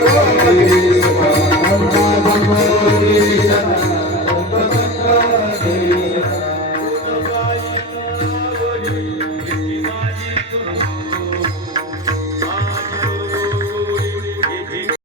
Oh.